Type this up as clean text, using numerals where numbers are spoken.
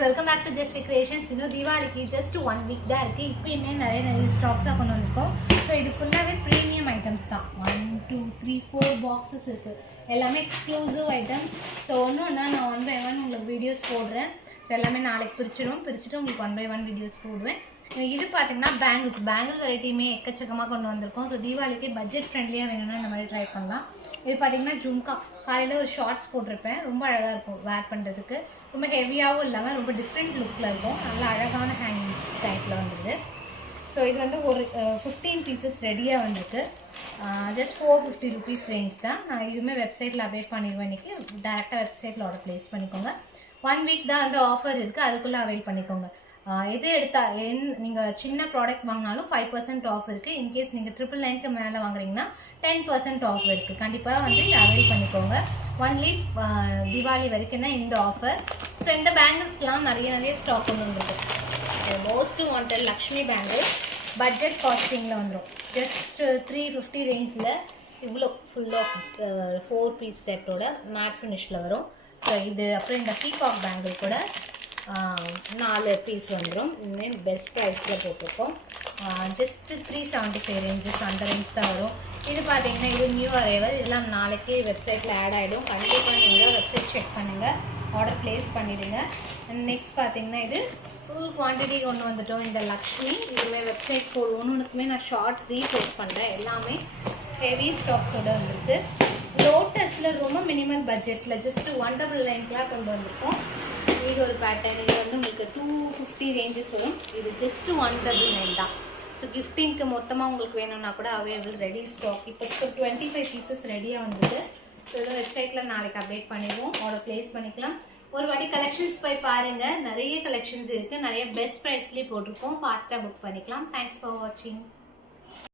welcome back to Just Creations. இன்னும் தீபாவளிக்கு just 1 week தான் இருக்கு. இப்போயுமே நிறைய ஸ்டாக்ஸாக கொண்டு வந்திருக்கோம். ஸோ இது ஃபுல்லாகவே ப்ரீமியம் ஐட்டம்ஸ் தான். 1 2 3 4 பாக்ஸஸ் இருக்குது. எல்லாமே எக்ஸ்க்ளூசிவ் ஐட்டம்ஸ். ஸோ ஒன்றுன்னா நான் 1 by 1 உங்களுக்கு வீடியோஸ் போடுறேன். ஸோ எல்லாமே நாளைக்கு பிரிச்சுட்டு உங்களுக்கு 1 by 1 வீடியோஸ் போடுவேன். இது பார்த்தீங்கன்னா பேங்கிள் வெரைட்டியுமே எக்கச்சக்கமாக கொண்டு வந்திருக்கோம். ஸோ தீபாவளிக்கு பட்ஜெட் ஃப்ரெண்ட்லியாக வேணும்னா இந்த மாதிரி ட்ரை பண்ணலாம். இது பார்த்தீங்கன்னா ஜும்கா காலையில் ஒரு ஷார்ட்ஸ் போட்டிருப்பேன். ரொம்ப அழகாக இருக்கும் வேர் பண்ணுறதுக்கு. ரொம்ப ஹெவியாகவும் இல்லாமல் ரொம்ப டிஃப்ரெண்ட் லுக்கில் இருக்கும். நல்ல அழகான ஹேங்கிங்ஸ் டைப்பில் வந்துடுது. ஸோ இது வந்து ஒரு 15 பீசஸ் ரெடியாக வந்துருக்கு. ஜஸ்ட் 450 rupees ரேஞ்ச் தான். நான் இதுவுமே வெப்சைட்டில் அப்டேட் பண்ணிடுவேன். இன்றைக்கி டேரெக்டாக வெப்சைட்டில் ஆர்டர் ப்ளேஸ் பண்ணிக்கோங்க. 1 week தான் வந்து ஆஃபர் இருக்குது. அதுக்குள்ளே அவைல் பண்ணிக்கோங்க. எது எடுத்தால் நீங்கள் சின்ன ப்ராடக்ட் வாங்கினாலும் 5% ஆஃப் இருக்குது. இன்கேஸ் நீங்கள் 999க்கு மேலே வாங்குறீங்கன்னா 10% ஆஃப் இருக்குது. கண்டிப்பாக வந்து இதை அவைல் பண்ணிக்கோங்க. ஒன்லி தீபாவளி வரைக்கும் தான் இந்த ஆஃபர். ஸோ இந்த பேங்கிள்ஸ்லாம் நிறைய ஸ்டாக் கொண்டு வந்துருக்கு. Most wanted Lakshmi bangles budget காஸ்டிங்கில் வந்துடும். ஜஸ்ட் 350 ரேஞ்சில் இவ்வளோ ஃபுல் ஆஃப் 4 பீஸ் செட்டோட மேட் ஃபினிஷில் வரும். ஸோ இது அப்புறம் இந்த பீகாக் பேங்கிள் கூட 4 பீஸ் வந்துடும். இனிமேல் பெஸ்ட் ப்ரைஸில் போட்டிருக்கோம். ஜஸ்ட்டு 375 ரேஞ்சஸ் அந்த ரேஞ்ச் தான் வரும். இது பார்த்தீங்கன்னா இது நியூ அரைவல். இதெல்லாம் நாளைக்கே வெப்சைட்டில் ஆட் ஆகிடும். கண்டிப்பாக நீங்கள் வெப்சைட் செக் பண்ணுங்கள், ஆர்டர் ப்ளேஸ் பண்ணிவிடுங்க. அண்ட் நெக்ஸ்ட் பார்த்தீங்கன்னா இது ஃபுல் குவான்டிட்டி கொண்டு வந்துட்டோம். இந்த லக்ஷ்மி இதுவே வெப்சைட் கோட் ஒன்றுக்குமே நான் ஷார்ட்ஸ் ரீபோஸ்ட் பண்ணுறேன். எல்லாமே ஹெவி ஸ்டாக்ஸோடு வந்துருக்கு. லோட்டஸில் ரொம்ப மினிமல் பட்ஜெட்டில் ஜஸ்ட்டு 199 கொண்டு வந்திருக்கோம். இது ஒரு பேட்டர்ன். இது வந்து உங்களுக்கு 250 ரேஞ்சஸ் வரும். இது ஜஸ்ட்டு 199 தான். ஸோ கிஃப்டிங்க்கு மொத்தமாக உங்களுக்கு வேணும்னா கூட அவைலபிள் ரெடி ஸ்டாக். இப்போ 25 பீசஸ் ரெடியாக வந்தது. ஸோ இதை வெப்சைட்டில் நாளைக்கு அப்டேட் பண்ணிடுவோம். ஆர்டர் ப்ளேஸ் பண்ணிக்கலாம். ஒரு வாட்டி கலெக்ஷன்ஸ் போய் பாருங்கள். நிறைய கலெக்ஷன்ஸ் இருக்குது. நிறைய பெஸ்ட் ப்ரைஸ்லேயே போட்டிருக்கோம். ஃபாஸ்ட்டாக புக் பண்ணிக்கலாம். தேங்க்ஸ் ஃபார் வாட்சிங்.